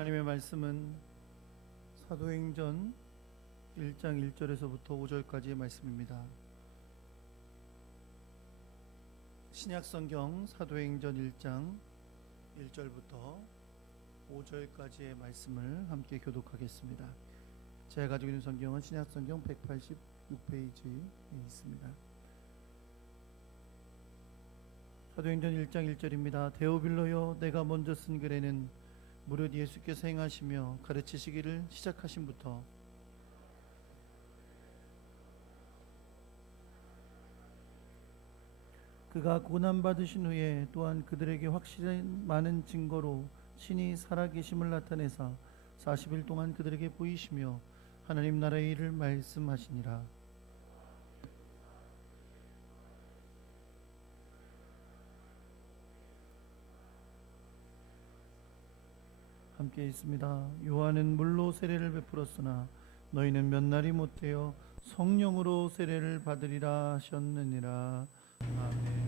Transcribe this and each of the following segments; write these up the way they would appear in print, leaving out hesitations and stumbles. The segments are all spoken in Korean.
하나님의 말씀은 사도행전 1장 1절에서부터 5절까지의 말씀입니다. 신약성경 사도행전 1장 1절부터 5절까지의 말씀을 함께 교독하겠습니다. 제가 가지고 있는 성경은 신약성경 186페이지에 있습니다. 사도행전 1장 1절입니다. 데오빌로여, 내가 먼저 쓴 글에는 무릇 예수께서 행하시며 가르치시기를 시작하심부터 그가 고난받으신 후에 또한 그들에게 확실한 많은 증거로 신이 살아계심을 나타내사 40일 동안 그들에게 보이시며 하나님 나라의 일을 말씀하시니라. 함께 있습니다. 요한은 물로 세례를 베풀었으나 너희는 몇 날이 못되어 성령으로 세례를 받으리라 하셨느니라. 아멘.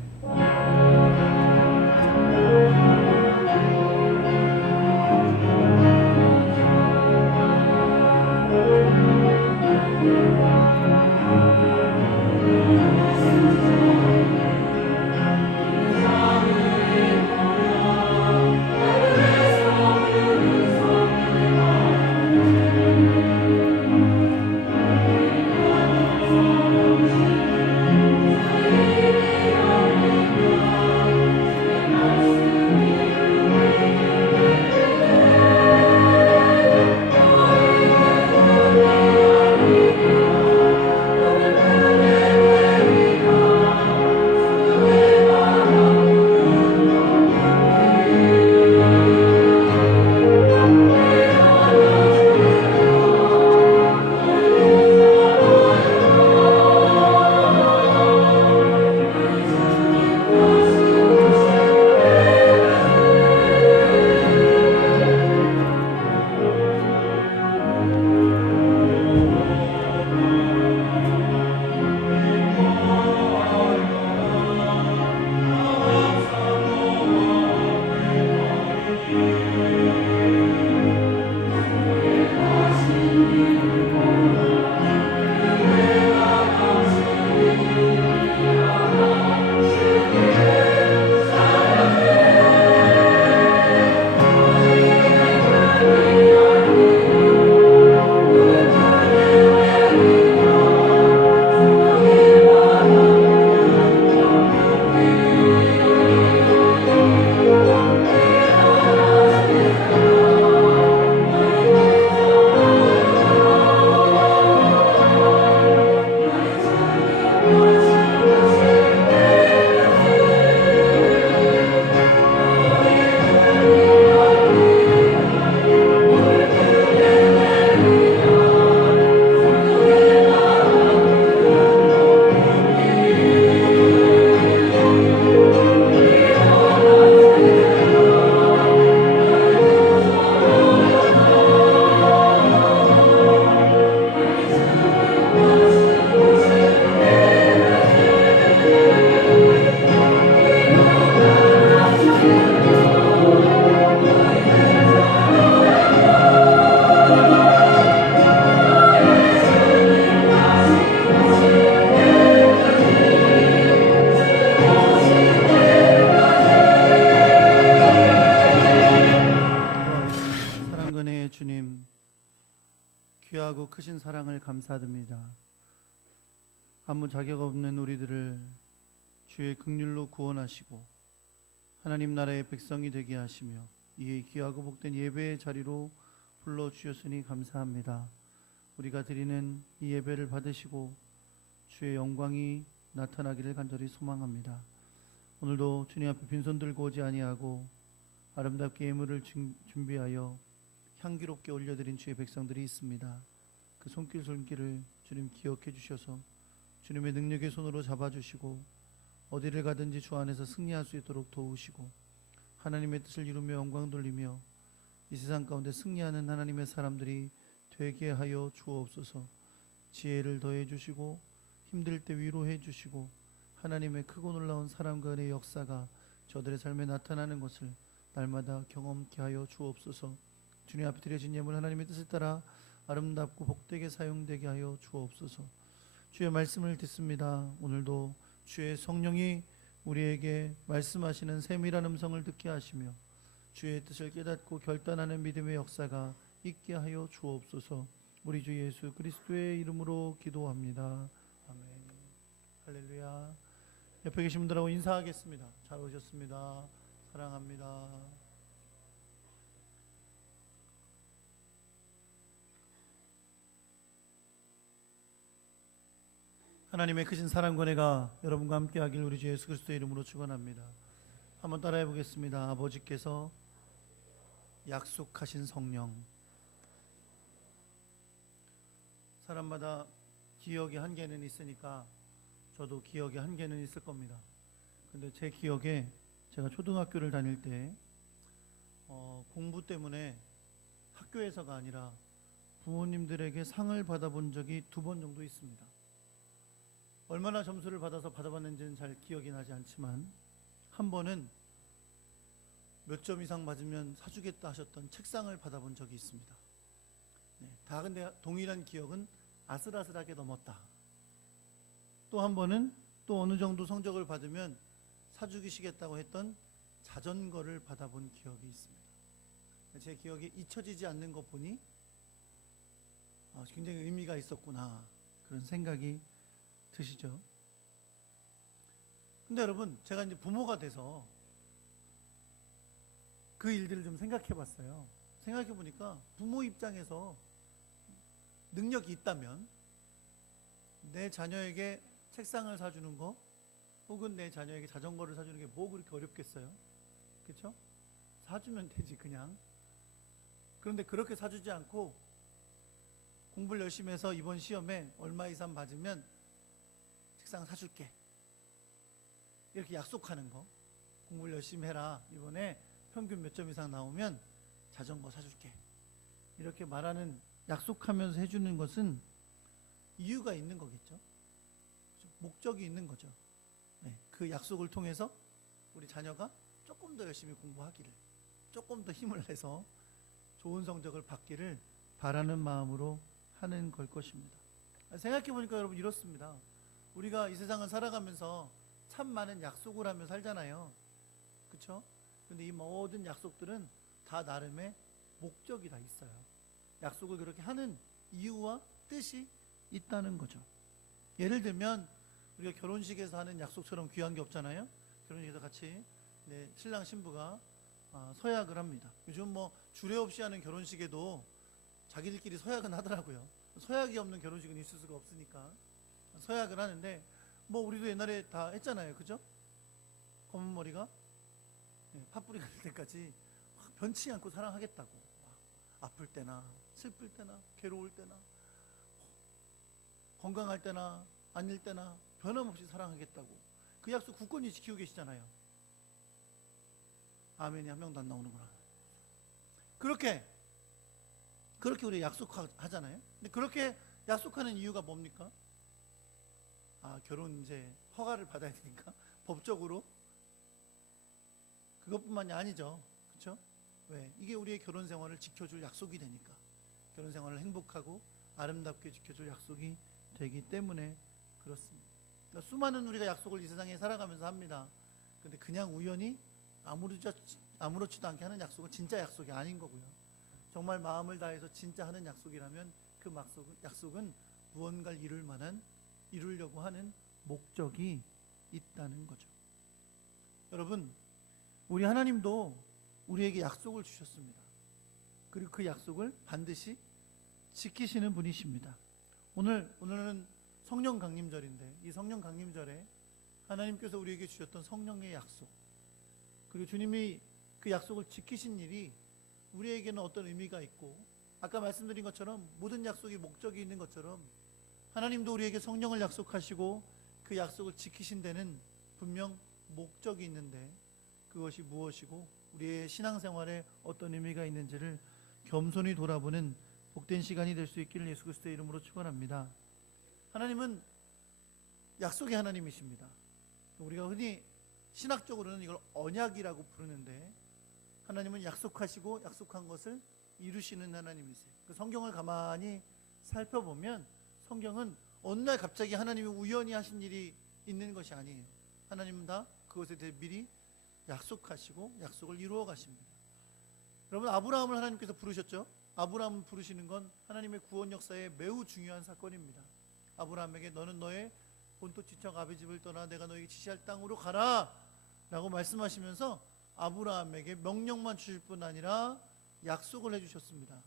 귀하고 크신 사랑을 감사드립니다. 아무 자격 없는 우리들을 주의 긍휼로 구원하시고 하나님 나라의 백성이 되게 하시며 이에 귀하고 복된 예배의 자리로 불러주셨으니 감사합니다. 우리가 드리는 이 예배를 받으시고 주의 영광이 나타나기를 간절히 소망합니다. 오늘도 주님 앞에 빈손 들고 오지 아니하고 아름답게 예물을 준비하여 향기롭게 올려드린 주의 백성들이 있습니다. 그 손길을 주님 기억해 주셔서 주님의 능력의 손으로 잡아주시고 어디를 가든지 주 안에서 승리할 수 있도록 도우시고 하나님의 뜻을 이루며 영광 돌리며 이 세상 가운데 승리하는 하나님의 사람들이 되게 하여 주옵소서. 지혜를 더해 주시고 힘들 때 위로해 주시고 하나님의 크고 놀라운 사랑과 은혜의 역사가 저들의 삶에 나타나는 것을 날마다 경험케 하여 주옵소서. 주님 앞에 드려진 예물 하나님의 뜻을 따라 아름답고 복되게 사용되게 하여 주옵소서. 주의 말씀을 듣습니다. 오늘도 주의 성령이 우리에게 말씀하시는 세밀한 음성을 듣게 하시며 주의 뜻을 깨닫고 결단하는 믿음의 역사가 있게 하여 주옵소서. 우리 주 예수 그리스도의 이름으로 기도합니다. 아멘. 할렐루야. 옆에 계신 분들하고 인사하겠습니다. 잘 오셨습니다. 사랑합니다. 하나님의 크신 사랑과 은혜가 여러분과 함께 하길 우리 주 예수 그리스도의 이름으로 축원합니다. 한번 따라해 보겠습니다. 아버지께서 약속하신 성령. 사람마다 기억의 한계는 있으니까 저도 기억의 한계는 있을 겁니다. 근데 제 기억에 제가 초등학교를 다닐 때 공부 때문에 학교에서가 아니라 부모님들에게 상을 받아본 적이 2번 정도 있습니다. 얼마나 점수를 받아서 받아봤는지는 잘 기억이 나지 않지만 한 번은 몇 점 이상 받으면 사주겠다 하셨던 책상을 받아본 적이 있습니다. 다 근데 동일한 기억은 아슬아슬하게 넘었다. 또 한 번은 또 어느 정도 성적을 받으면 사주시겠다고 했던 자전거를 받아본 기억이 있습니다. 제 기억에 잊혀지지 않는 것 보니 굉장히 의미가 있었구나 그런 생각이 드시죠? 근데 여러분, 제가 이제 부모가 돼서 그 일들을 좀 생각해 봤어요. 생각해 보니까 부모 입장에서 능력이 있다면 내 자녀에게 책상을 사주는 거 혹은 내 자녀에게 자전거를 사주는 게 뭐 그렇게 어렵겠어요? 그렇죠? 사주면 되지 그냥. 그런데 그렇게 사주지 않고 공부를 열심히 해서 이번 시험에 얼마 이상 맞으면 책상 사줄게 이렇게 약속하는 거. 공부를 열심히 해라, 이번에 평균 몇 점 이상 나오면 자전거 사줄게 이렇게 말하는, 약속하면서 해주는 것은 이유가 있는 거겠죠. 목적이 있는 거죠. 그 약속을 통해서 우리 자녀가 조금 더 열심히 공부하기를, 조금 더 힘을 내서 좋은 성적을 받기를 바라는 마음으로 하는 걸 것입니다. 생각해 보니까 여러분 이렇습니다. 우리가 이 세상을 살아가면서 참 많은 약속을 하며 살잖아요. 그렇죠? 근데 이 모든 약속들은 다 나름의 목적이 다 있어요. 약속을 그렇게 하는 이유와 뜻이 있다는 거죠. 예를 들면 우리가 결혼식에서 하는 약속처럼 귀한 게 없잖아요. 결혼식에서 같이 신랑 신부가 서약을 합니다. 요즘 뭐 주례 없이 하는 결혼식에도 자기들끼리 서약은 하더라고요. 서약이 없는 결혼식은 있을 수가 없으니까 서약을 하는데, 뭐 우리도 옛날에 다 했잖아요. 그죠? 검은 머리가 팥뿌리 갈 때까지 변치 않고 사랑하겠다고, 아플 때나 슬플 때나 괴로울 때나 건강할 때나 아닐 때나 변함없이 사랑하겠다고 그 약속 굳건히 지키고 계시잖아요. 아멘이 한 명도 안 나오는구나. 그렇게 우리 약속하잖아요. 근데 그렇게 약속하는 이유가 뭡니까? 결혼 이제 허가를 받아야 되니까 법적으로. 그것뿐만이 아니죠. 그렇죠? 왜? 이게 우리의 결혼 생활을 지켜줄 약속이 되니까. 결혼 생활을 행복하고 아름답게 지켜줄 약속이 되기 때문에 그렇습니다. 그러니까 수많은 우리가 약속을 이 세상에 살아가면서 합니다. 근데 그냥 우연히 아무렇지도 않게 하는 약속은 진짜 약속이 아닌 거고요. 정말 마음을 다해서 진짜 하는 약속이라면 그 약속은 무언가를 이루려고 하는 목적이 있다는 거죠. 여러분, 우리 하나님도 우리에게 약속을 주셨습니다. 그리고 그 약속을 반드시 지키시는 분이십니다. 오늘은 성령 강림절인데, 이 성령 강림절에 하나님께서 우리에게 주셨던 성령의 약속, 그리고 주님이 그 약속을 지키신 일이 우리에게는 어떤 의미가 있고, 아까 말씀드린 것처럼 모든 약속이 목적이 있는 것처럼 하나님도 우리에게 성령을 약속하시고 그 약속을 지키신 데는 분명 목적이 있는데, 그것이 무엇이고 우리의 신앙생활에 어떤 의미가 있는지를 겸손히 돌아보는 복된 시간이 될 수 있기를 예수 그리스도의 이름으로 축원합니다. 하나님은 약속의 하나님이십니다. 우리가 흔히 신학적으로는 이걸 언약이라고 부르는데, 하나님은 약속하시고 약속한 것을 이루시는 하나님이세요. 그 성경을 가만히 살펴보면 성경은 어느 날 갑자기 하나님이 우연히 하신 일이 있는 것이 아니에요. 하나님은 다 그것에 대해 미리 약속하시고 약속을 이루어 가십니다. 여러분, 아브라함을 하나님께서 부르셨죠? 아브라함을 부르시는 건 하나님의 구원 역사에 매우 중요한 사건입니다. 아브라함에게 너는 너의 본토 지척 아비 집을 떠나 내가 너에게 지시할 땅으로 가라 라고 말씀하시면서 아브라함에게 명령만 주실 뿐 아니라 약속을 해주셨습니다.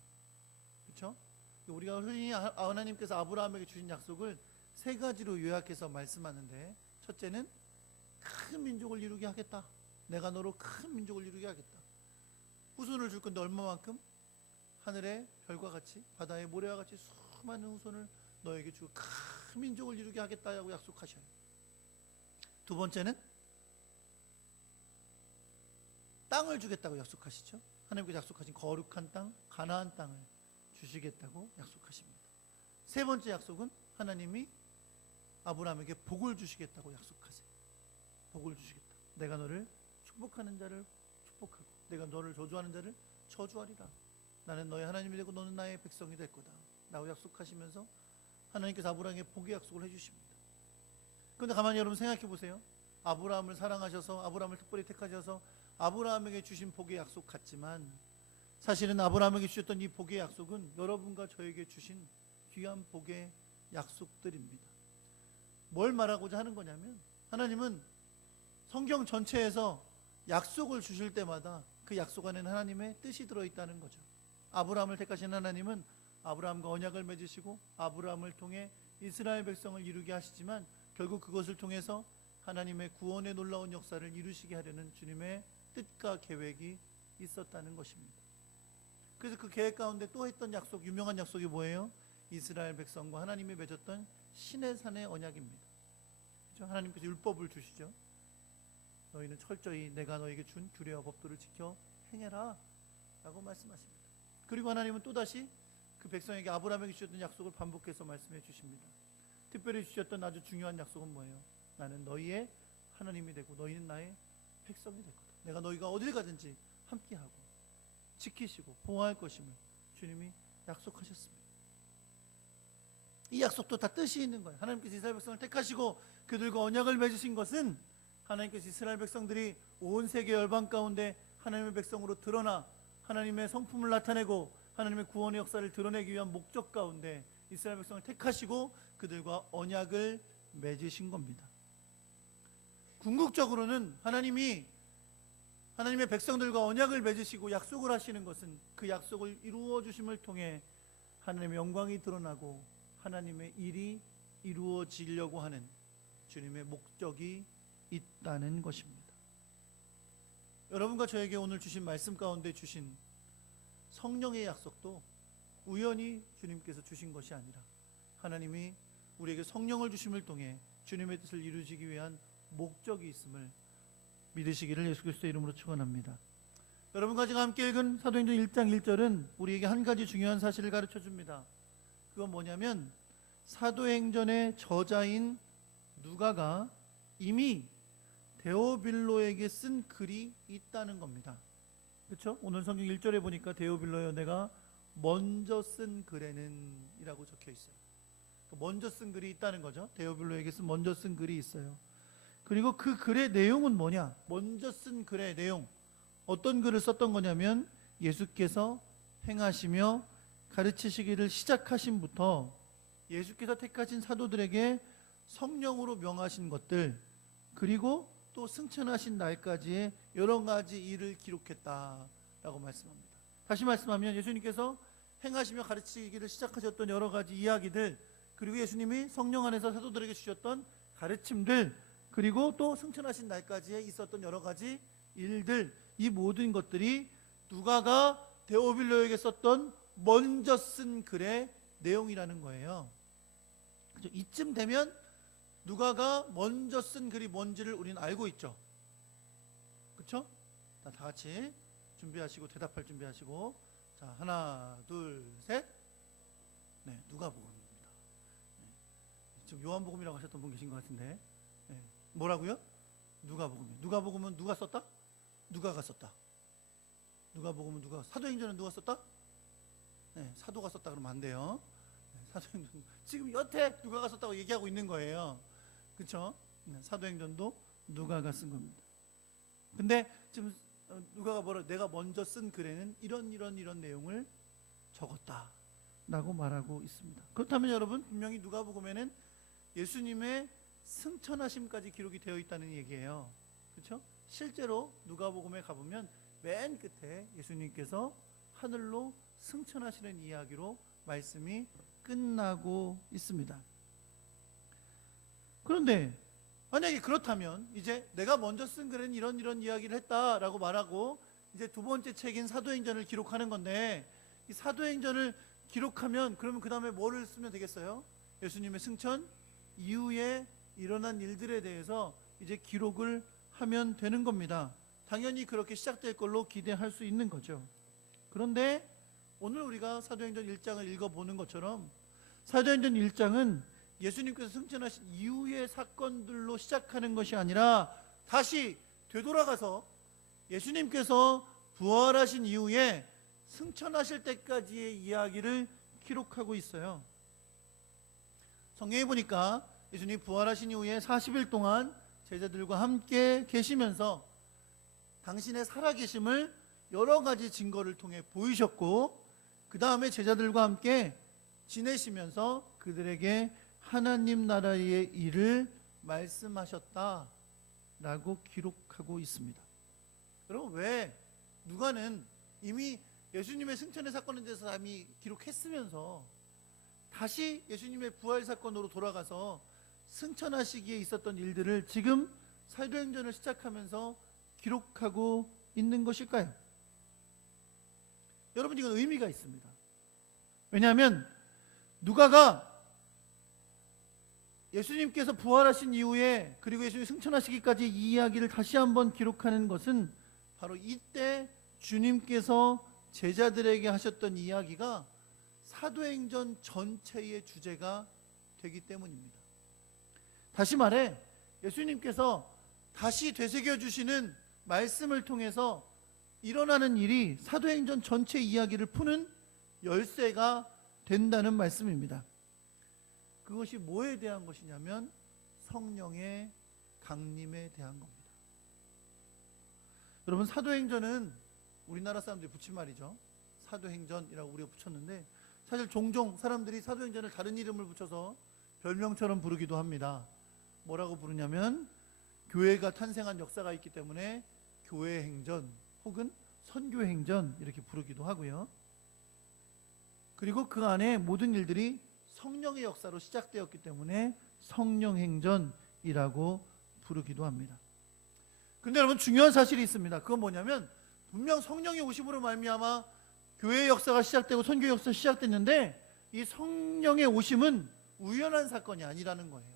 그렇죠? 우리가 흔히 하나님께서 아브라함에게 주신 약속을 세 가지로 요약해서 말씀하는데, 첫째는 큰 민족을 이루게 하겠다. 내가 너로 큰 민족을 이루게 하겠다. 후손을 줄 건데 얼마만큼? 하늘의 별과 같이 바다의 모래와 같이 수많은 후손을 너에게 주고 큰 민족을 이루게 하겠다고 약속하셔요. 두 번째는 땅을 주겠다고 약속하시죠. 하나님께서 약속하신 거룩한 땅, 가나안 땅을 주시겠다고 약속하십니다. 세 번째 약속은 하나님이 아브라함에게 복을 주시겠다고 약속하세요. 복을 주시겠다. 내가 너를 축복하는 자를 축복하고 내가 너를 저주하는 자를 저주하리라. 나는 너의 하나님이 되고 너는 나의 백성이 될 거다 라고 약속하시면서 하나님께서 아브라함에게 복의 약속을 해주십니다. 그런데 가만히 여러분 생각해 보세요. 아브라함을 사랑하셔서 아브라함을 특별히 택하셔서 아브라함에게 주신 복의 약속 같지만 사실은 아브라함에게 주셨던 이 복의 약속은 여러분과 저에게 주신 귀한 복의 약속들입니다. 뭘 말하고자 하는 거냐면, 하나님은 성경 전체에서 약속을 주실 때마다 그 약속 안에는 하나님의 뜻이 들어있다는 거죠. 아브라함을 택하신 하나님은 아브라함과 언약을 맺으시고 아브라함을 통해 이스라엘 백성을 이루게 하시지만 결국 그것을 통해서 하나님의 구원의 놀라운 역사를 이루시게 하려는 주님의 뜻과 계획이 있었다는 것입니다. 그래서 그 계획 가운데 또 했던 약속, 유명한 약속이 뭐예요? 이스라엘 백성과 하나님이 맺었던 시내산의 언약입니다. 그렇죠? 하나님께서 율법을 주시죠. 너희는 철저히 내가 너에게 준 규례와 법도를 지켜 행해라 라고 말씀하십니다. 그리고 하나님은 또다시 그 백성에게 아브라함에게 주셨던 약속을 반복해서 말씀해 주십니다. 특별히 주셨던 아주 중요한 약속은 뭐예요? 나는 너희의 하나님이 되고 너희는 나의 백성이 될 거다. 내가 너희가 어딜 가든지 함께하고 지키시고 보호할 것임을 주님이 약속하셨습니다. 이 약속도 다 뜻이 있는 거예요. 하나님께서 이스라엘 백성을 택하시고 그들과 언약을 맺으신 것은 하나님께서 이스라엘 백성들이 온 세계 열방 가운데 하나님의 백성으로 드러나 하나님의 성품을 나타내고 하나님의 구원의 역사를 드러내기 위한 목적 가운데 이스라엘 백성을 택하시고 그들과 언약을 맺으신 겁니다. 궁극적으로는 하나님이 하나님의 백성들과 언약을 맺으시고 약속을 하시는 것은 그 약속을 이루어 주심을 통해 하나님의 영광이 드러나고 하나님의 일이 이루어지려고 하는 주님의 목적이 있다는 것입니다. 여러분과 저에게 오늘 주신 말씀 가운데 주신 성령의 약속도 우연히 주님께서 주신 것이 아니라 하나님이 우리에게 성령을 주심을 통해 주님의 뜻을 이루시기 위한 목적이 있음을 믿으시기를 예수 그리스도의 이름으로 축원합니다. 여러분과 제가 함께 읽은 사도행전 1장 1절은 우리에게 한 가지 중요한 사실을 가르쳐 줍니다. 그건 뭐냐면 사도행전의 저자인 누가가 이미 데오빌로에게 쓴 글이 있다는 겁니다. 그렇죠? 오늘 성경 1절에 보니까 데오빌로여 내가 먼저 쓴 글에는 이라고 적혀 있어요. 먼저 쓴 글이 있다는 거죠. 데오빌로에게 먼저 쓴 글이 있어요. 그리고 그 글의 내용은 뭐냐? 먼저 쓴 글의 내용, 어떤 글을 썼던 거냐면 예수께서 행하시며 가르치시기를 시작하신부터 예수께서 택하신 사도들에게 성령으로 명하신 것들, 그리고 또 승천하신 날까지의 여러 가지 일을 기록했다라고 말씀합니다. 다시 말씀하면 예수님께서 행하시며 가르치기를 시작하셨던 여러 가지 이야기들, 그리고 예수님이 성령 안에서 사도들에게 주셨던 가르침들, 그리고 또 승천하신 날까지에 있었던 여러 가지 일들, 이 모든 것들이 누가가 데오빌로에게 썼던 먼저 쓴 글의 내용이라는 거예요. 그렇죠? 이쯤 되면 누가가 먼저 쓴 글이 뭔지를 우리는 알고 있죠. 그렇죠? 다 같이 준비하시고 대답할 준비하시고, 자 하나 둘 셋. 네, 누가복음입니다. 네. 지금 요한복음이라고 하셨던 분 계신 것 같은데, 네. 뭐라고요? 누가복음이요. 누가복음은 누가 썼다? 누가가 썼다. 누가복음은 사도행전은 누가 썼다? 네, 사도가 썼다 그러면 안 돼요. 네, 사도행전 지금 여태 누가가 썼다고 얘기하고 있는 거예요. 그렇죠? 네, 사도행전도 누가가 쓴 겁니다. 근데 지금 누가가 내가 먼저 쓴 글에는 이런 내용을 적었다라고 말하고 있습니다. 그렇다면 여러분, 분명히 누가복음에는 예수님의 승천하심까지 기록이 되어 있다는 얘기예요. 그렇죠? 실제로 누가복음에 가보면 맨 끝에 예수님께서 하늘로 승천하시는 이야기로 말씀이 끝나고 있습니다. 그런데 만약에 그렇다면 이제 내가 먼저 쓴 글은 이런 이야기를 했다라고 말하고 이제 두 번째 책인 사도행전을 기록하는 건데, 이 사도행전을 기록하면 그러면 그 다음에 뭐를 쓰면 되겠어요? 예수님의 승천 이후에 일어난 일들에 대해서 이제 기록을 하면 되는 겁니다. 당연히 그렇게 시작될 걸로 기대할 수 있는 거죠. 그런데 오늘 우리가 사도행전 1장을 읽어보는 것처럼 사도행전 1장은 예수님께서 승천하신 이후의 사건들로 시작하는 것이 아니라 다시 되돌아가서 예수님께서 부활하신 이후에 승천하실 때까지의 이야기를 기록하고 있어요. 성경에 보니까 예수님이 부활하신 이후에 40일 동안 제자들과 함께 계시면서 당신의 살아계심을 여러 가지 증거를 통해 보이셨고, 그 다음에 제자들과 함께 지내시면서 그들에게 하나님 나라의 일을 말씀하셨다라고 기록하고 있습니다. 여러분, 왜 누가는 이미 예수님의 승천의 사건에 대해서 이미 기록했으면서 다시 예수님의 부활 사건으로 돌아가서 승천하시기에 있었던 일들을 지금 사도행전을 시작하면서 기록하고 있는 것일까요? 여러분, 이건 의미가 있습니다. 왜냐하면 누가가 예수님께서 부활하신 이후에 그리고 예수님이 승천하시기까지 이 이야기를 다시 한번 기록하는 것은 바로 이때 주님께서 제자들에게 하셨던 이야기가 사도행전 전체의 주제가 되기 때문입니다. 다시 말해 예수님께서 다시 되새겨 주시는 말씀을 통해서 일어나는 일이 사도행전 전체 이야기를 푸는 열쇠가 된다는 말씀입니다. 그것이 뭐에 대한 것이냐면 성령의 강림에 대한 겁니다. 여러분, 사도행전은 우리나라 사람들이 붙인 말이죠. 사도행전이라고 우리가 붙였는데 사실 종종 사람들이 사도행전을 다른 이름을 붙여서 별명처럼 부르기도 합니다. 뭐라고 부르냐면 교회가 탄생한 역사가 있기 때문에 교회행전 혹은 선교행전 이렇게 부르기도 하고요. 그리고 그 안에 모든 일들이 성령의 역사로 시작되었기 때문에 성령행전이라고 부르기도 합니다. 그런데 여러분, 중요한 사실이 있습니다. 그건 뭐냐면 분명 성령의 오심으로 말미암아 교회의 역사가 시작되고 선교의 역사가 시작됐는데 이 성령의 오심은 우연한 사건이 아니라는 거예요.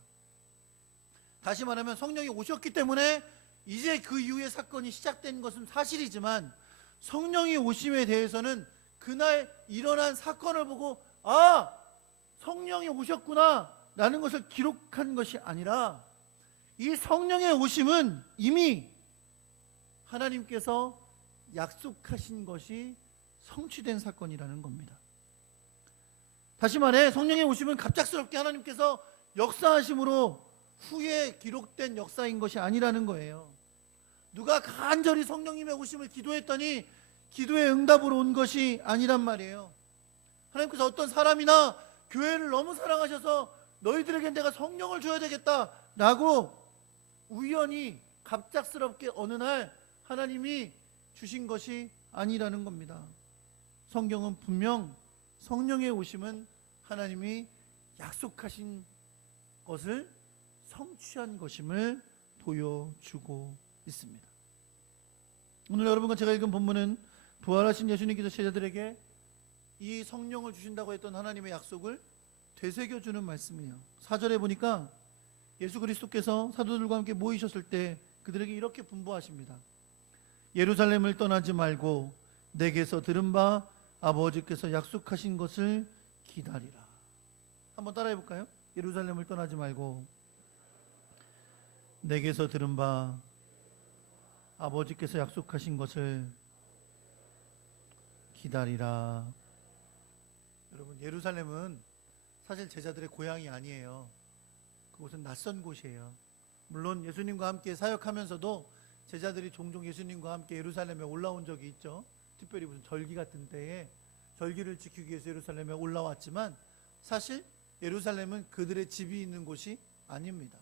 다시 말하면 성령이 오셨기 때문에 이제 그 이후의 사건이 시작된 것은 사실이지만 성령의 오심에 대해서는 그날 일어난 사건을 보고 성령이 오셨구나 라는 것을 기록한 것이 아니라 이 성령의 오심은 이미 하나님께서 약속하신 것이 성취된 사건이라는 겁니다. 다시 말해 성령의 오심은 갑작스럽게 하나님께서 역사하심으로 후에 기록된 역사인 것이 아니라는 거예요. 누가 간절히 성령님의 오심을 기도했더니 기도의 응답으로 온 것이 아니란 말이에요. 하나님께서 어떤 사람이나 교회를 너무 사랑하셔서 너희들에게 내가 성령을 줘야 되겠다라고 우연히 갑작스럽게 어느 날 하나님이 주신 것이 아니라는 겁니다. 성경은 분명 성령의 오심은 하나님이 약속하신 것을 성취한 것임을 보여주고 있습니다. 오늘 여러분과 제가 읽은 본문은 부활하신 예수님께서 제자들에게 이 성령을 주신다고 했던 하나님의 약속을 되새겨주는 말씀이에요. 4절에 보니까 예수 그리스도께서 사도들과 함께 모이셨을 때 그들에게 이렇게 분부하십니다. 예루살렘을 떠나지 말고 내게서 들은 바 아버지께서 약속하신 것을 기다리라. 한번 따라해 볼까요? 예루살렘을 떠나지 말고 내게서 들은 바 아버지께서 약속하신 것을 기다리라. 여러분, 예루살렘은 사실 제자들의 고향이 아니에요. 그곳은 낯선 곳이에요. 물론 예수님과 함께 사역하면서도 제자들이 종종 예수님과 함께 예루살렘에 올라온 적이 있죠. 특별히 무슨 절기 같은 때에 절기를 지키기 위해서 예루살렘에 올라왔지만 사실 예루살렘은 그들의 집이 있는 곳이 아닙니다.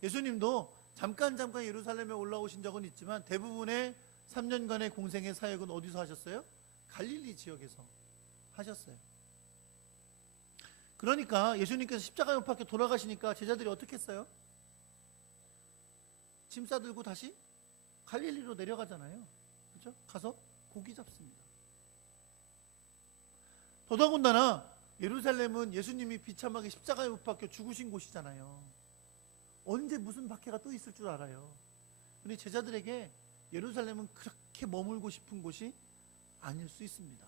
예수님도 잠깐 예루살렘에 올라오신 적은 있지만 대부분의 3년간의 공생의 사역은 어디서 하셨어요? 갈릴리 지역에서 하셨어요. 그러니까 예수님께서 십자가 못 박혀 돌아가시니까 제자들이 어떻게 했어요? 짐 싸들고 다시 갈릴리로 내려가잖아요. 그렇죠? 가서 고기 잡습니다. 더더군다나 예루살렘은 예수님이 비참하게 십자가에 못 박혀 죽으신 곳이잖아요. 언제 무슨 박해가 또 있을 줄 알아요. 그런데 제자들에게 예루살렘은 그렇게 머물고 싶은 곳이 아닐 수 있습니다.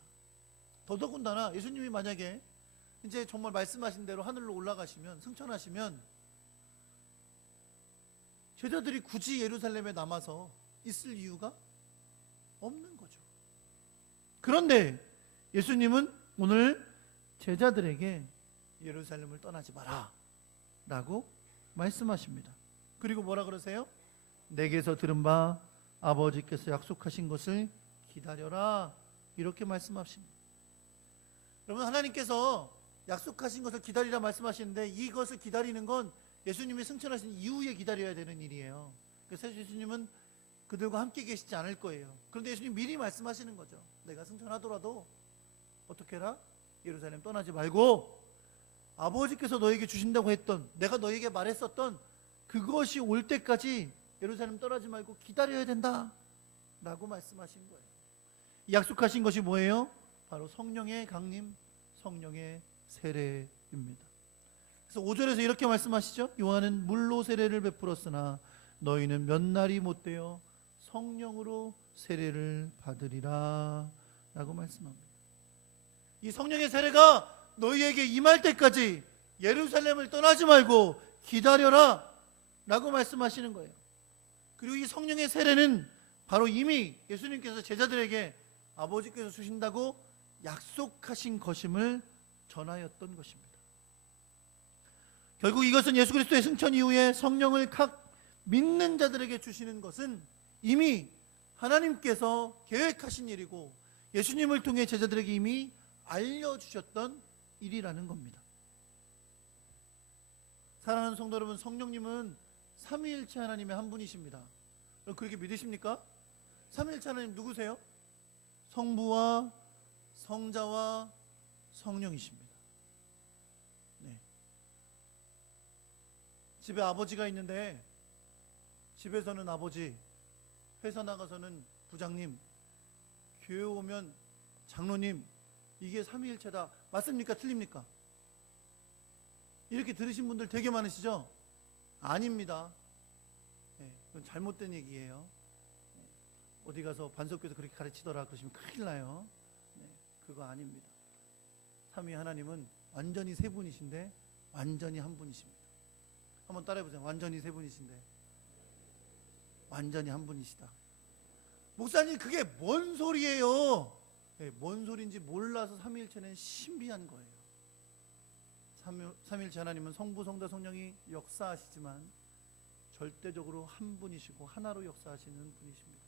더더군다나 예수님이 만약에 이제 정말 말씀하신 대로 하늘로 올라가시면, 승천하시면 제자들이 굳이 예루살렘에 남아서 있을 이유가 없는 거죠. 그런데 예수님은 오늘 제자들에게 예루살렘을 떠나지 마라 라고 말씀하십니다. 그리고 뭐라 그러세요? 내게서 들은 바 아버지께서 약속하신 것을 기다려라, 이렇게 말씀하십니다. 여러분, 하나님께서 약속하신 것을 기다리라 말씀하시는데 이것을 기다리는 건 예수님이 승천하신 이후에 기다려야 되는 일이에요. 그래서 예수님은 그들과 함께 계시지 않을 거예요. 그런데 예수님 미리 말씀하시는 거죠. 내가 승천하더라도 어떻게 해라? 예루살렘 떠나지 말고 아버지께서 너에게 주신다고 했던, 내가 너에게 말했었던 그것이 올 때까지 예루살렘 떠나지 말고 기다려야 된다 라고 말씀하신 거예요. 약속하신 것이 뭐예요? 바로 성령의 강림, 성령의 세례입니다. 그래서 5절에서 이렇게 말씀하시죠. 요한은 물로 세례를 베풀었으나 너희는 몇 날이 못되어 성령으로 세례를 받으리라 라고 말씀합니다. 이 성령의 세례가 너희에게 임할 때까지 예루살렘을 떠나지 말고 기다려라 라고 말씀하시는 거예요. 그리고 이 성령의 세례는 바로 이미 예수님께서 제자들에게 아버지께서 주신다고 약속하신 것임을 전하였던 것입니다. 결국 이것은 예수 그리스도의 승천 이후에 성령을 각 믿는 자들에게 주시는 것은 이미 하나님께서 계획하신 일이고 예수님을 통해 제자들에게 이미 알려주셨던 일이라는 겁니다. 사랑하는 성도 여러분, 성령님은 삼위일체 하나님의 한 분이십니다. 그렇게 믿으십니까? 삼위일체 하나님 누구세요? 성부와 성자와 성령이십니다. 네. 집에 아버지가 있는데 집에서는 아버지, 회사 나가서는 부장님, 교회 오면 장로님, 이게 삼위일체다. 맞습니까? 틀립니까? 이렇게 들으신 분들 되게 많으시죠? 아닙니다. 네, 그건 잘못된 얘기예요. 네, 어디 가서 반석교에서 그렇게 가르치더라 그러시면 큰일 나요. 네, 그거 아닙니다. 삼위 하나님은 완전히 세 분이신데 완전히 한 분이십니다. 한번 따라해보세요. 완전히 세 분이신데 완전히 한 분이시다. 목사님, 그게 뭔 소리예요? 네, 뭔 소리인지 몰라서 삼위일체는 신비한 거예요. 삼위일체 하나님은 성부, 성자, 성령이 역사하시지만 절대적으로 한 분이시고 하나로 역사하시는 분이십니다.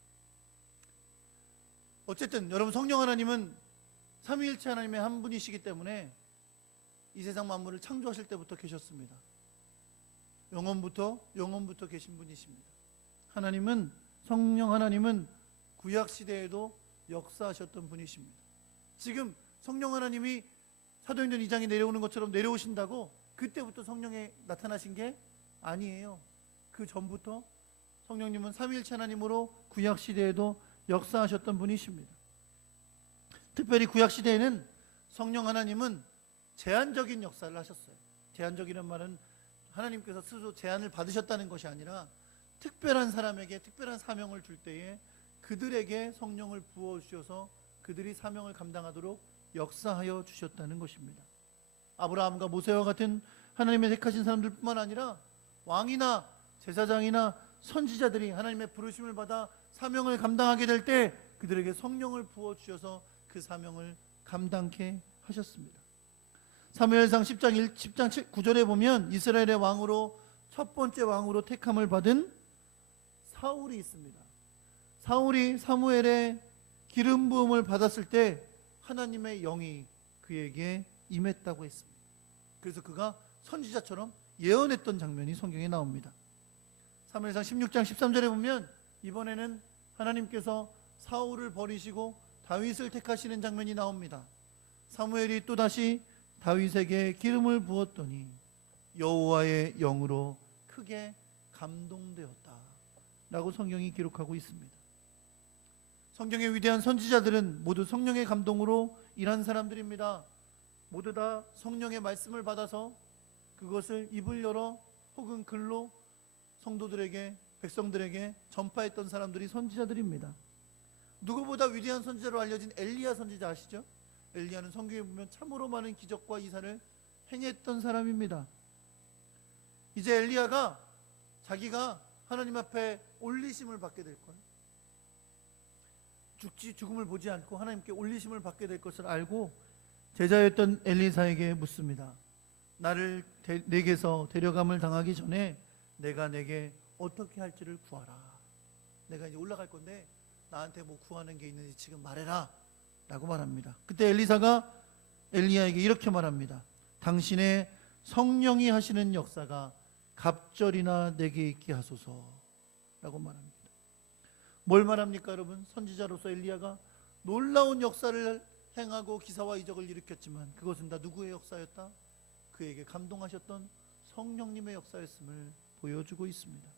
어쨌든 여러분, 성령 하나님은 삼위일체 하나님의 한 분이시기 때문에 이 세상 만물을 창조하실 때부터 계셨습니다. 영원부터 계신 분이십니다. 하나님은, 성령 하나님은 구약 시대에도 역사하셨던 분이십니다. 지금 성령 하나님이 사도행전 2장에 내려오는 것처럼 내려오신다고 그때부터 성령에 나타나신 게 아니에요. 그 전부터 성령님은 삼위일체 하나님으로 구약 시대에도 역사하셨던 분이십니다. 특별히 구약 시대에는 성령 하나님은 제한적인 역사를 하셨어요. 제한적이라는 말은 하나님께서 스스로 제한을 받으셨다는 것이 아니라 특별한 사람에게 특별한 사명을 줄 때에 그들에게 성령을 부어주셔서 그들이 사명을 감당하도록 역사하여 주셨다는 것입니다. 아브라함과 모세와 같은 하나님의 택하신 사람들뿐만 아니라 왕이나 제사장이나 선지자들이 하나님의 부르심을 받아 사명을 감당하게 될 때 그들에게 성령을 부어주셔서 그 사명을 감당케 하셨습니다. 사무엘상 10장 9절에 보면 이스라엘의 왕으로 첫 번째 왕으로 택함을 받은 사울이 있습니다. 사울이 사무엘의 기름 부음을 받았을 때 하나님의 영이 그에게 임했다고 했습니다. 그래서 그가 선지자처럼 예언했던 장면이 성경에 나옵니다. 사무엘상 16장 13절에 보면 이번에는 하나님께서 사울을 버리시고 다윗을 택하시는 장면이 나옵니다. 사무엘이 또다시 다윗에게 기름을 부었더니 여호와의 영으로 크게 감동되었다 라고 성경이 기록하고 있습니다. 성경의 위대한 선지자들은 모두 성령의 감동으로 일한 사람들입니다. 모두 다 성령의 말씀을 받아서 그것을 입을 열어 혹은 글로 성도들에게, 백성들에게 전파했던 사람들이 선지자들입니다. 누구보다 위대한 선지자로 알려진 엘리야 선지자 아시죠? 엘리야는 성경에 보면 참으로 많은 기적과 이사를 행했던 사람입니다. 이제 엘리야가 자기가 하나님 앞에 올리심을 받게 될 거예요. 죽음을 보지 않고 하나님께 올리심을 받게 될 것을 알고 제자였던 엘리사에게 묻습니다. 나를 내게서 데려감을 당하기 전에 내가 내게 어떻게 할지를 구하라. 내가 이제 올라갈 건데 나한테 뭐 구하는 게 있는지 지금 말해라 라고 말합니다. 그때 엘리사가 엘리야에게 이렇게 말합니다. 당신의 성령이 하시는 역사가 갑절이나 내게 있게 하소서 라고 말합니다. 뭘 말합니까 여러분? 선지자로서 엘리야가 놀라운 역사를 행하고 기사와 이적을 일으켰지만 그것은 다 누구의 역사였다? 그에게 감동하셨던 성령님의 역사였음을 보여주고 있습니다.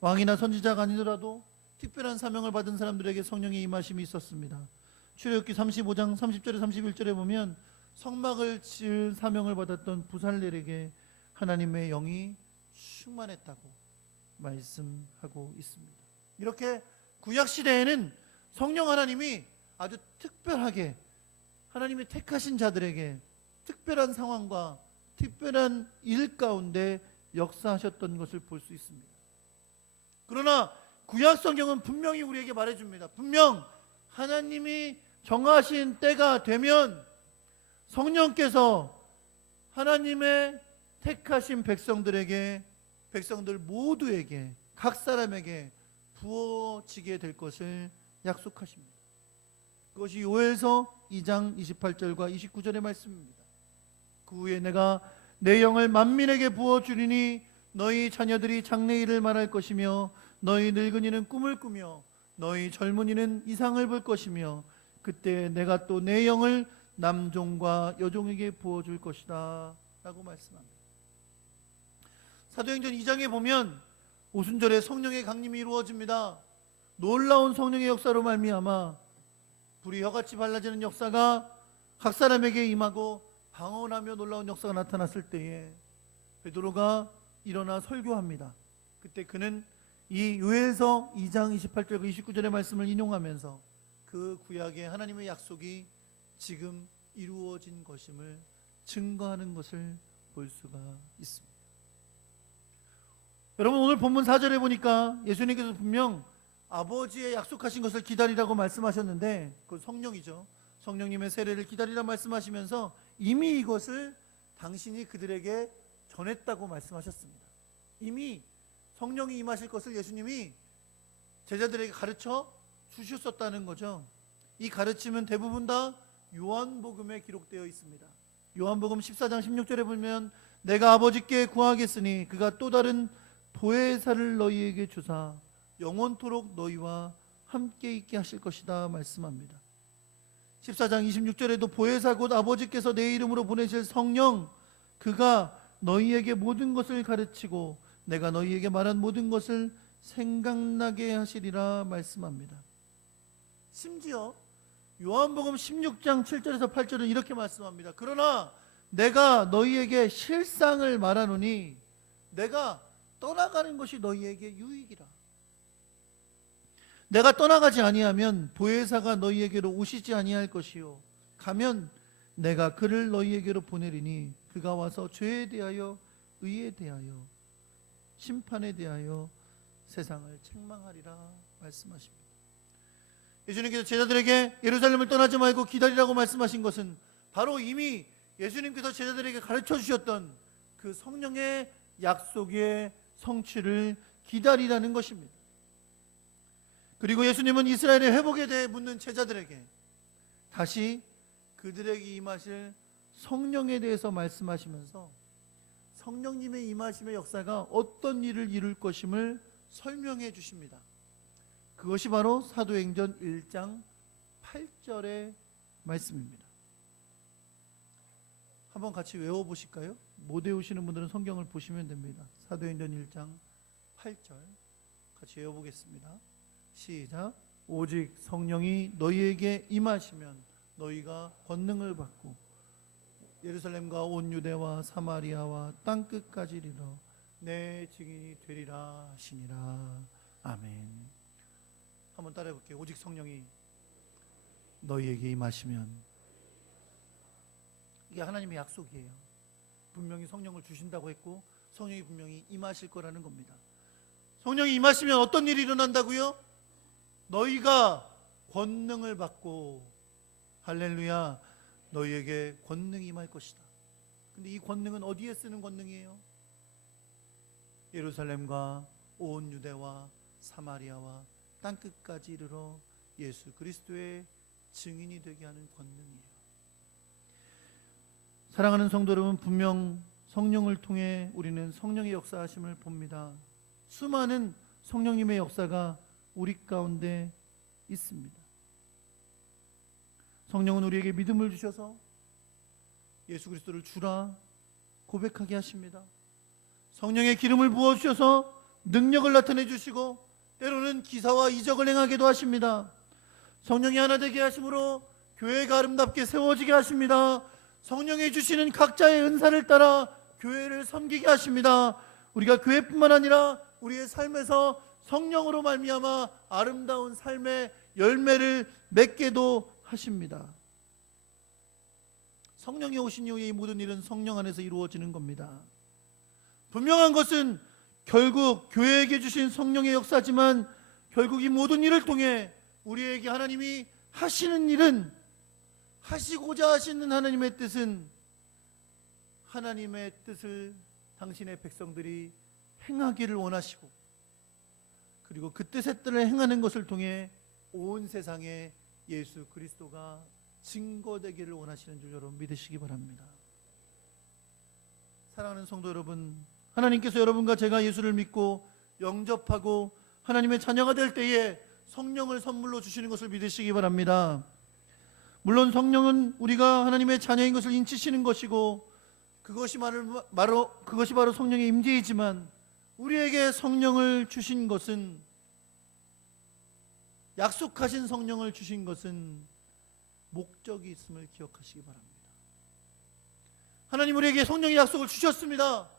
왕이나 선지자가 아니더라도 특별한 사명을 받은 사람들에게 성령의 임하심이 있었습니다. 출애굽기 35장 30절에 31절에 보면 성막을 지을 사명을 받았던 부살렐에게 하나님의 영이 충만했다고 말씀하고 있습니다. 이렇게 구약시대에는 성령 하나님이 아주 특별하게 하나님이 택하신 자들에게 특별한 상황과 특별한 일 가운데 역사하셨던 것을 볼 수 있습니다. 그러나 구약 성경은 분명히 우리에게 말해줍니다. 분명 하나님이 정하신 때가 되면 성령께서 하나님의 택하신 백성들에게, 백성들 모두에게, 각 사람에게 부어지게 될 것을 약속하십니다. 그것이 요엘서 2장 28절과 29절의 말씀입니다. 그 후에 내가 내 영을 만민에게 부어주리니 너희 자녀들이 장래일을 말할 것이며 너희 늙은이는 꿈을 꾸며 너희 젊은이는 이상을 볼 것이며 그때 내가 또 내 영을 남종과 여종에게 부어줄 것이다 라고 말씀합니다. 사도행전 2장에 보면 오순절에 성령의 강림이 이루어집니다. 놀라운 성령의 역사로 말미암아 불이 혀같이 발라지는 역사가 각 사람에게 임하고 방언하며 놀라운 역사가 나타났을 때에 베드로가 일어나 설교합니다. 그때 그는 이 요엘서 2장 28절과 29절의 말씀을 인용하면서 그 구약의 하나님의 약속이 지금 이루어진 것임을 증거하는 것을 볼 수가 있습니다. 여러분 오늘 본문 4절에 보니까 예수님께서 분명 아버지의 약속하신 것을 기다리라고 말씀하셨는데 그 성령이죠. 성령님의 세례를 기다리라 말씀하시면서 이미 이것을 당신이 그들에게 전했다고 말씀하셨습니다. 이미 성령이 임하실 것을 예수님이 제자들에게 가르쳐 주셨었다는 거죠. 이 가르침은 대부분 다 요한복음에 기록되어 있습니다. 요한복음 14장 16절에 보면 내가 아버지께 구하겠으니 그가 또 다른 보혜사를 너희에게 주사 영원토록 너희와 함께 있게 하실 것이다 말씀합니다. 14장 26절에도 보혜사 곧 아버지께서 내 이름으로 보내실 성령 그가 너희에게 모든 것을 가르치고 내가 너희에게 말한 모든 것을 생각나게 하시리라 말씀합니다. 심지어 요한복음 16장 7절에서 8절은 이렇게 말씀합니다. 그러나 내가 너희에게 실상을 말하노니 내가 떠나가는 것이 너희에게 유익이라. 내가 떠나가지 아니하면 보혜사가 너희에게로 오시지 아니할 것이요 가면 내가 그를 너희에게로 보내리니 그가 와서 죄에 대하여 의에 대하여 심판에 대하여 세상을 책망하리라 말씀하십니다. 예수님께서 제자들에게 예루살렘을 떠나지 말고 기다리라고 말씀하신 것은 바로 이미 예수님께서 제자들에게 가르쳐 주셨던 그 성령의 약속의 성취를 기다리라는 것입니다. 그리고 예수님은 이스라엘의 회복에 대해 묻는 제자들에게 다시 그들에게 임하실 성령에 대해서 말씀하시면서 성령님의 임하심의 역사가 어떤 일을 이룰 것임을 설명해 주십니다. 그것이 바로 사도행전 1장 8절의 말씀입니다. 한번 같이 외워보실까요? 못 외우시는 분들은 성경을 보시면 됩니다. 사도행전 1장 8절 같이 외워보겠습니다. 시작. 오직 성령이 너희에게 임하시면 너희가 권능을 받고 예루살렘과 온 유대와 사마리아와 땅끝까지 이르러 내 증인이 되리라 하시니라. 아멘. 한번 따라해 볼게요. 오직 성령이 너희에게 임하시면. 이게 하나님의 약속이에요. 분명히 성령을 주신다고 했고 성령이 분명히 임하실 거라는 겁니다. 성령이 임하시면 어떤 일이 일어난다고요? 너희가 권능을 받고, 할렐루야, 너희에게 권능이 임할 것이다. 근데 이 권능은 어디에 쓰는 권능이에요? 예루살렘과 온 유대와 사마리아와 땅끝까지 이르러 예수 그리스도의 증인이 되게 하는 권능이에요. 사랑하는 성도 여러분, 분명 성령을 통해 우리는 성령의 역사하심을 봅니다. 수많은 성령님의 역사가 우리 가운데 있습니다. 성령은 우리에게 믿음을 주셔서 예수 그리스도를 주라 고백하게 하십니다. 성령의 기름을 부어주셔서 능력을 나타내 주시고 때로는 기사와 이적을 행하기도 하십니다. 성령이 하나 되게 하심으로 교회가 아름답게 세워지게 하십니다. 성령이 주시는 각자의 은사를 따라 교회를 섬기게 하십니다. 우리가 교회뿐만 아니라 우리의 삶에서 성령으로 말미암아 아름다운 삶의 열매를 맺게도 하십니다. 성령이 오신 이후에 이 모든 일은 성령 안에서 이루어지는 겁니다. 분명한 것은 결국 교회에게 주신 성령의 역사지만 결국 이 모든 일을 통해 우리에게 하나님이 하시는 일은, 하시고자 하시는 하나님의 뜻은 하나님의 뜻을 당신의 백성들이 행하기를 원하시고, 그리고 그 뜻의 뜻을 행하는 것을 통해 온 세상에 예수 그리스도가 증거되기를 원하시는 줄 여러분 믿으시기 바랍니다. 사랑하는 성도 여러분, 하나님께서 여러분과 제가 예수를 믿고 영접하고 하나님의 자녀가 될 때에 성령을 선물로 주시는 것을 믿으시기 바랍니다. 물론 성령은 우리가 하나님의 자녀인 것을 인치시는 것이고 그것이 바로 성령의 임재이지만, 우리에게 성령을 주신 것은, 약속하신 성령을 주신 것은 목적이 있음을 기억하시기 바랍니다. 하나님 우리에게 성령의 약속을 주셨습니다.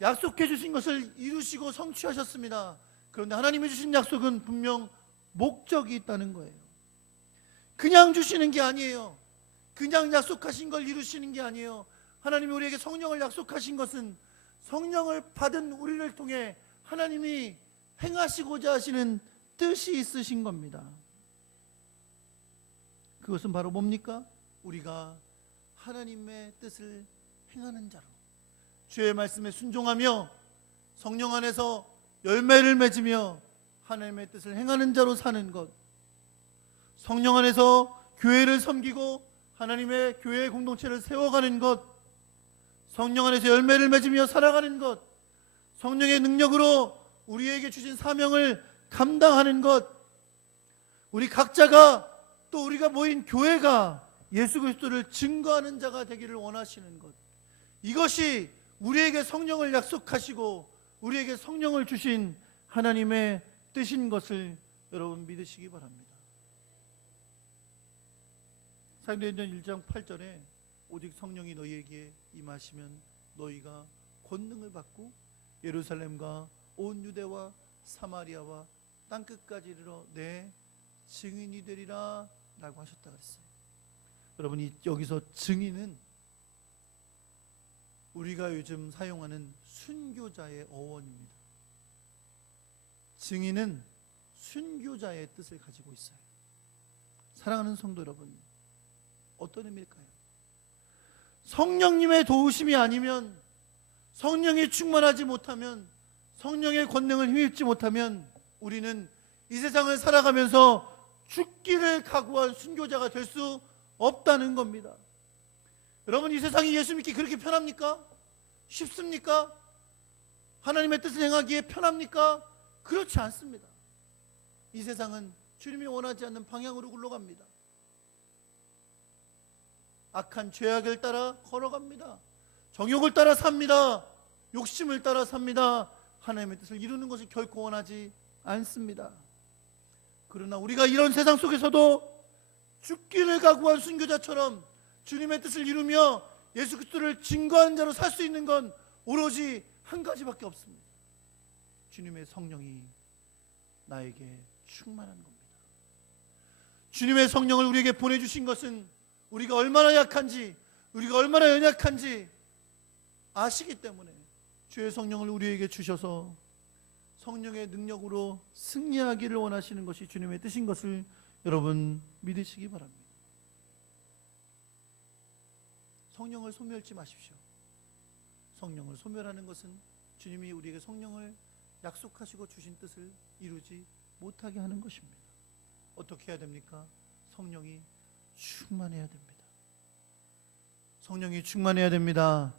약속해 주신 것을 이루시고 성취하셨습니다. 그런데 하나님이 주신 약속은 분명 목적이 있다는 거예요. 그냥 주시는 게 아니에요. 그냥 약속하신 걸 이루시는 게 아니에요. 하나님이 우리에게 성령을 약속하신 것은 성령을 받은 우리를 통해 하나님이 행하시고자 하시는 뜻이 있으신 겁니다. 그것은 바로 뭡니까? 우리가 하나님의 뜻을 행하는 자로, 주의 말씀에 순종하며 성령 안에서 열매를 맺으며 하나님의 뜻을 행하는 자로 사는 것, 성령 안에서 교회를 섬기고 하나님의 교회 공동체를 세워가는 것, 성령 안에서 열매를 맺으며 살아가는 것, 성령의 능력으로 우리에게 주신 사명을 감당하는 것, 우리 각자가 또 우리가 모인 교회가 예수 그리스도를 증거하는 자가 되기를 원하시는 것, 이것이 우리에게 성령을 약속하시고 우리에게 성령을 주신 하나님의 뜻인 것을 여러분 믿으시기 바랍니다. 사도행전 1장 8절에 오직 성령이 너희에게 임하시면 너희가 권능을 받고 예루살렘과 온 유대와 사마리아와 땅끝까지 이르러 내 증인이 되리라 라고 하셨다 그랬어요. 여러분, 여기서 증인은 우리가 요즘 사용하는 순교자의 어원입니다. 증인은 순교자의 뜻을 가지고 있어요. 사랑하는 성도 여러분, 어떤 의미일까요? 성령님의 도우심이 아니면, 성령이 충만하지 못하면, 성령의 권능을 힘입지 못하면 우리는 이 세상을 살아가면서 죽기를 각오한 순교자가 될 수 없다는 겁니다. 여러분, 이 세상이 예수 믿기 그렇게 편합니까? 쉽습니까? 하나님의 뜻을 행하기에 편합니까? 그렇지 않습니다. 이 세상은 주님이 원하지 않는 방향으로 굴러갑니다. 악한 죄악을 따라 걸어갑니다. 정욕을 따라 삽니다. 욕심을 따라 삽니다. 하나님의 뜻을 이루는 것을 결코 원하지 않습니다. 그러나 우리가 이런 세상 속에서도 죽기를 각오한 순교자처럼 주님의 뜻을 이루며 예수 그리스도를 증거하는 자로 살 수 있는 건 오로지 한 가지밖에 없습니다. 주님의 성령이 나에게 충만한 겁니다. 주님의 성령을 우리에게 보내주신 것은 우리가 얼마나 약한지, 우리가 얼마나 연약한지 아시기 때문에 주의 성령을 우리에게 주셔서 성령의 능력으로 승리하기를 원하시는 것이 주님의 뜻인 것을 여러분 믿으시기 바랍니다. 성령을 소멸치 마십시오. 성령을 소멸하는 것은 주님이 우리에게 성령을 약속하시고 주신 뜻을 이루지 못하게 하는 것입니다. 어떻게 해야 됩니까? 성령이 충만해야 됩니다. 성령이 충만해야 됩니다.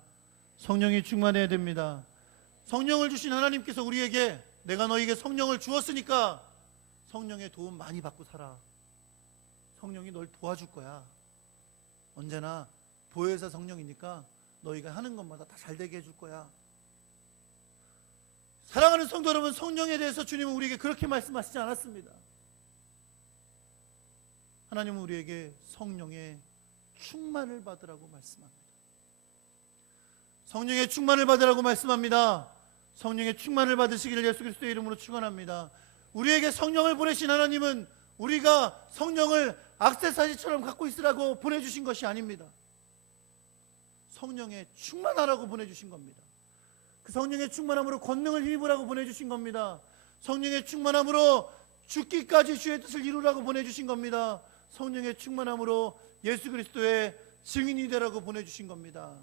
성령이 충만해야 됩니다. 성령을 주신 하나님께서 우리에게 내가 너에게 성령을 주었으니까 성령의 도움 많이 받고 살아. 성령이 널 도와줄 거야. 언제나 보혜사 성령이니까 너희가 하는 것마다 다 잘되게 해줄 거야. 사랑하는 성도 여러분, 성령에 대해서 주님은 우리에게 그렇게 말씀하시지 않았습니다. 하나님은 우리에게 성령의 충만을 받으라고 말씀합니다. 성령의 충만을 받으라고 말씀합니다. 성령의 충만을 받으시기를 예수 그리스도의 이름으로 축원합니다. 우리에게 성령을 보내신 하나님은 우리가 성령을 액세서리처럼 갖고 있으라고 보내주신 것이 아닙니다. 성령에 충만하라고 보내주신 겁니다. 그 성령의 충만함으로 권능을 힘입으라고 보내주신 겁니다. 성령의 충만함으로 죽기까지 주의 뜻을 이루라고 보내주신 겁니다. 성령의 충만함으로 예수 그리스도의 증인이 되라고 보내주신 겁니다.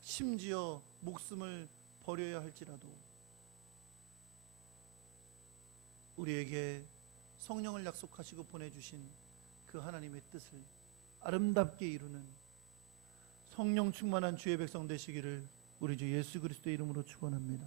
심지어 목숨을 버려야 할지라도 우리에게 성령을 약속하시고 보내주신 그 하나님의 뜻을 아름답게 이루는 성령 충만한 주의 백성 되시기를 우리 주 예수 그리스도의 이름으로 축원합니다.